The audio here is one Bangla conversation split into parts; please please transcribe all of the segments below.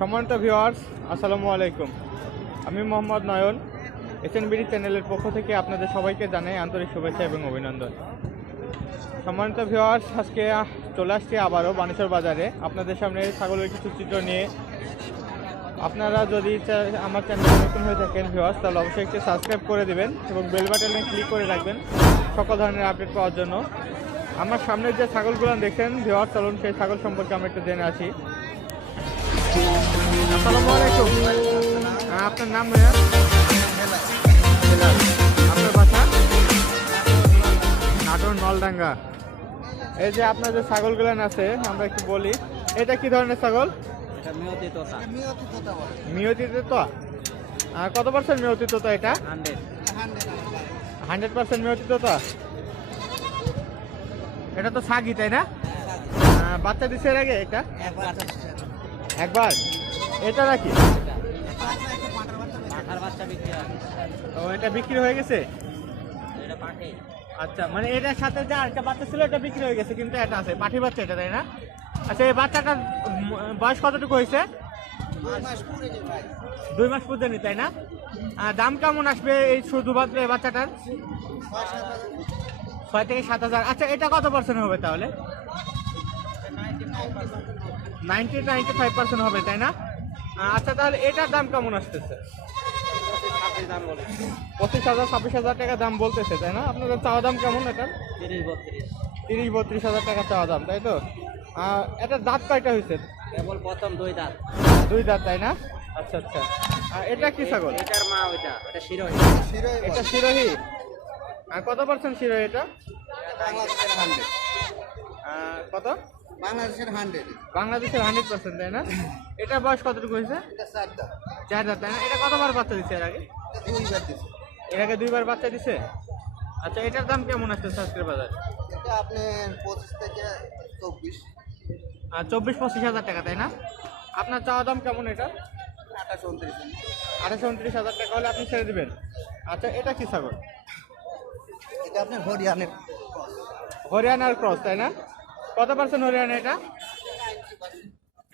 সম্মানিত ভিউয়ার্স আসসালামু আলাইকুম। আমি মোহাম্মদ নয়ন এসএনবিডি চ্যানেলের পক্ষ থেকে আপনাদের সবাইকে জানাই আন্তরিক শুভেচ্ছা এবং অভিনন্দন। সম্মানিত ভিউয়ার্স আজকে চলে আসছি আবারও বানেশ্বর বাজারে। আপনাদের সামনে ছাগলের কিছু চিত্র নিয়ে। আপনারা যদি আমার চ্যানেলে নতুন হয়ে থাকেন ভিউয়ার্স তাহলে অবশ্যই একটি সাবস্ক্রাইব করে দেবেন এবং বেল বাটনে ক্লিক করে রাখবেন সকল ধরনের আপডেট পাওয়ার জন্য। আমার সামনে যে ছাগলগুলো দেখছেন ভিউয়ার্স চলুন সেই ছাগল সম্পর্কে আমরা একটু জেনে আসি। আসসালামু আলাইকুম। হ্যাঁ, আপনার নাম ভাইয়া আপনার বাসা? নাটোর নলডাঙ্গা। এই যে আপনার যে ছাগলগুলো আছে আমরা একটু বলি। এটা কি ধরনের ছাগল? এটা তোতা। মিয়তিত তো আর কত পার্সেন্ট মিয়তিত তো এটা? হান্ড্রেড। পার্সেন্ট মিয়তিত তো এটা তো সাগি তাই না? বাচ্চা দিছে এর আগে এটা? একবার। এটা নাকি? এটা বিক্রি হয়ে গেছে? আচ্ছা মানে এটার সাথে যে একটা বাচ্চা ছিল, এটা বিক্রি হয়ে গেছে, কিন্তু এটা আছে, পাঠি বাচ্চা এটা, তাই না? আচ্ছা এই বাচ্চাটার বয়স কতটুকু হয়েছে? দুই মাস পর্যন্ত, তাই না? দাম কেমন আসবে এই শুধুমাত্র এই বাচ্চাটার? ছয় থেকে সাত হাজার। আচ্ছা এটা কত পার্সেন্ট হবে তাহলে? নাইনটি নাইনটি ফাইভ পার্সেন্ট হবে তাই না? আচ্ছা তাহলে এটার দাম কেমন আসতেছে? দাম বলে পঁচিশ হাজার ছাব্বিশ হাজার টাকা দাম বলতেছে তাই না? আপনাদের চাওয়া দাম কেমন এটার তিরিশ বত্রিশ। তিরিশ বত্রিশ হাজার টাকা চাওয়া দাম তাই তো? আর এটা দাঁত কয়টা হয়েছে? কেবল প্রথম দুই দাঁত। দুই দাঁত তাই না? আচ্ছা আচ্ছা। আর এটা কি ছাগল? এটার মা ওইটা ওটা শিরোই এটা শিরোহি? আর কত পার্সেন্ট শিরোহি এটা? কত? বাংলাদেশের হান্ড্রেড বাংলাদেশের হান্ড্রেড পার্সেন্ট তাই না? এটা বয়স কতটুকু হয়েছে? চার দাঁত। তাই না? এটা কতবার বাচ্চা দিচ্ছে এর আগে? এটা দুইবার দিচ্ছে এর আগে দুইবার বাচ্চা দিছে? আচ্ছা এটার দাম কেমন আসছে আজকের বাজার? এটা আপনার পঁচিশ থেকে চব্বিশ। চব্বিশ পঁচিশ হাজার টাকা তাই না? আপনার চাওয়া দাম কেমন এটা? আঠাশ উনত্রিশ। আঠাশ উনত্রিশ হাজার টাকা হলে আপনি ছেড়ে দিবেন। আচ্ছা এটা কি ছাগল? এটা আপনার হরিয়ানের হরিয়ানার ক্রস তাই না? কত পার্সেন্ট হরিয়ানা এটা?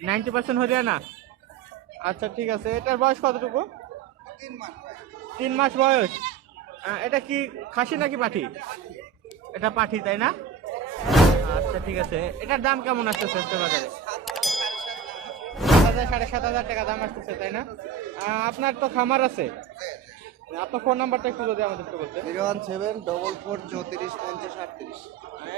Ninety percent Haryana? আচ্ছা ঠিক আছে। এটার বয়স কতটুকু? তিন মাস বয়স। এটা কি খাসি নাকি পাঠি? এটা পাঠি, তাই না? আচ্ছা ঠিক আছে। এটার দাম কেমন আসতেছে আজকে বাজারে? সাত হাজার সাড়ে সাত হাজার টাকা দাম আসতেছে, তাই না? আপনার তো খামার আছে। আপনার ফোন নাম্বারটা একটু যদি আমাদের একটু বলতে zero one seven double four চৌত্রিশ পঞ্চাশ আটত্রিশ।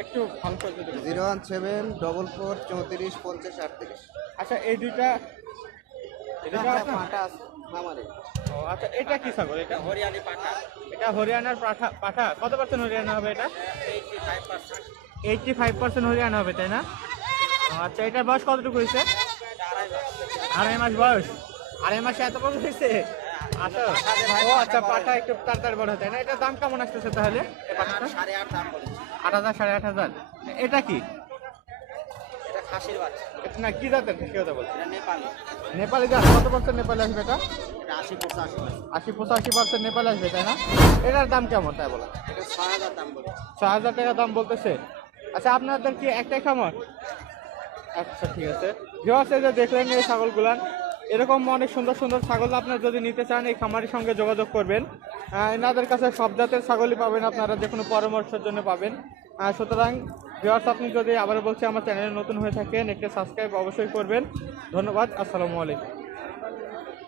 একটু ভালো করে zero one seven double four চৌত্রিশ পঞ্চাশ আটত্রিশ। আচ্ছা এই দুইটা? পাটা আছে ও, আচ্ছা এটা কি ছাগল এটা? হরিয়ানি পাঠা এটা হরিয়ানার পাঠা পাঠা। কত পার্সেন্ট হরিয়ানা হবে এটা? Eighty five percent. হরিয়ানা হবে তাই না? আচ্ছা এটার বয়স কতটুকু হয়েছে? আড়াই মাস। বয়স। আড়াই মাসে এত বড় হয়েছে? ও আচ্ছা পাঠা একটু তাড়াতাড়ি বড় তাই না এটার দাম কেমন আসতেছে তাহলে? আট হাজার সাড়ে আট হাজার। এটা কি? এটা খাসির বাচ্চা। এটা না কি জাতের? কি কথা বলছে? নেপালি। নেপালি জাত। কত পার্সেন্ট নেপালি আসবে এটা? এটা আশি পঁচাশি। আশি পঁচাশি পার্সেন্ট নেপালি আসবে তাই না? এটার দাম কেমন তাই বলা? হাজার ছ হাজার টাকা দাম বলতেছে। আচ্ছা আপনাদের কি একটাই খামার আচ্ছা ঠিক আছে। ভিওয়ার্স যে দেখলেন এই ছাগলগুলান এরকম অনেক সুন্দর সুন্দর ছাগল আপনার যদি নিতে চান, এই খামারের সঙ্গে যোগাযোগ করবেন। এনাদের কাছে সব জাতের ছাগলই পাবেন, আপনারা যে কোনো পরামর্শের জন্য পাবেন। সুতরাং ভিওয়ার্স আপনি যদি আবার বলছি, আমার চ্যানেলে নতুন হয়ে থাকেন, একটি সাবস্ক্রাইব অবশ্যই করবেন। ধন্যবাদ, আসসালামু আলাইকুম।